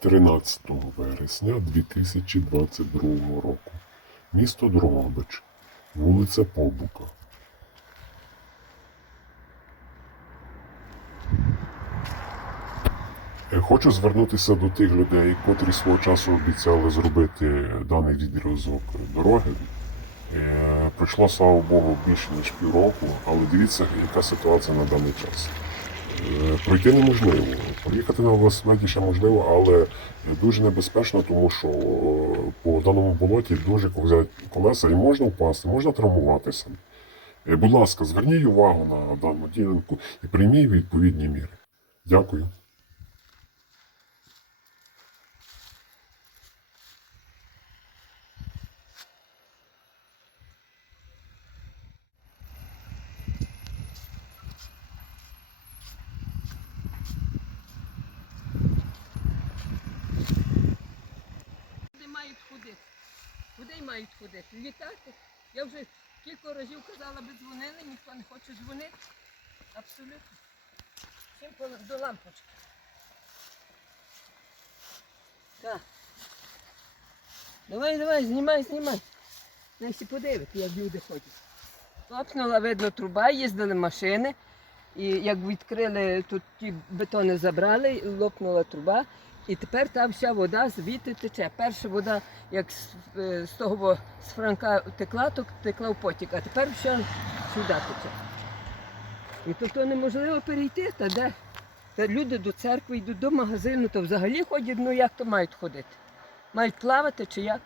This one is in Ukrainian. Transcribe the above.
13 вересня 2022 року. Місто Дрогобич, вулиця Побука. Е, Хочу звернутися до тих людей, котрі свого часу обіцяли зробити даний відрізок дороги. Е, Пройшло, слава Богу, більше ніж півроку, але дивіться, яка ситуація на даний час. Е, Пройти неможливо. Проїхати на велосипеді ще можливо, але дуже небезпечно, тому що е, по даному болоті дуже ковзять колеса і можна впасти, можна травмуватися. Е, Будь ласка, зверніть увагу на дану ділянку і прийміть відповідні міри. Дякую. Мають ходити? Літати? Я вже кілька разів казала, би дзвонили, ніхто не хоче дзвонити. Абсолютно. Всім до лампочки. Так. Давай, давай, знімай, знімай. Дай всі подивити, як люди ходять. Лопнула, видно, труба, їздили машини. І як відкрили, тут ті бетони забрали, лопнула труба. І тепер там вся вода звідти тече. Перша вода, як з, е, з того з Франка текла, то текла в потік, а тепер все сюди тече. І то, то неможливо перейти, та де? Та люди до церкви йдуть, до магазину, то взагалі ходять, ну як то мають ходити? Мають плавати чи як?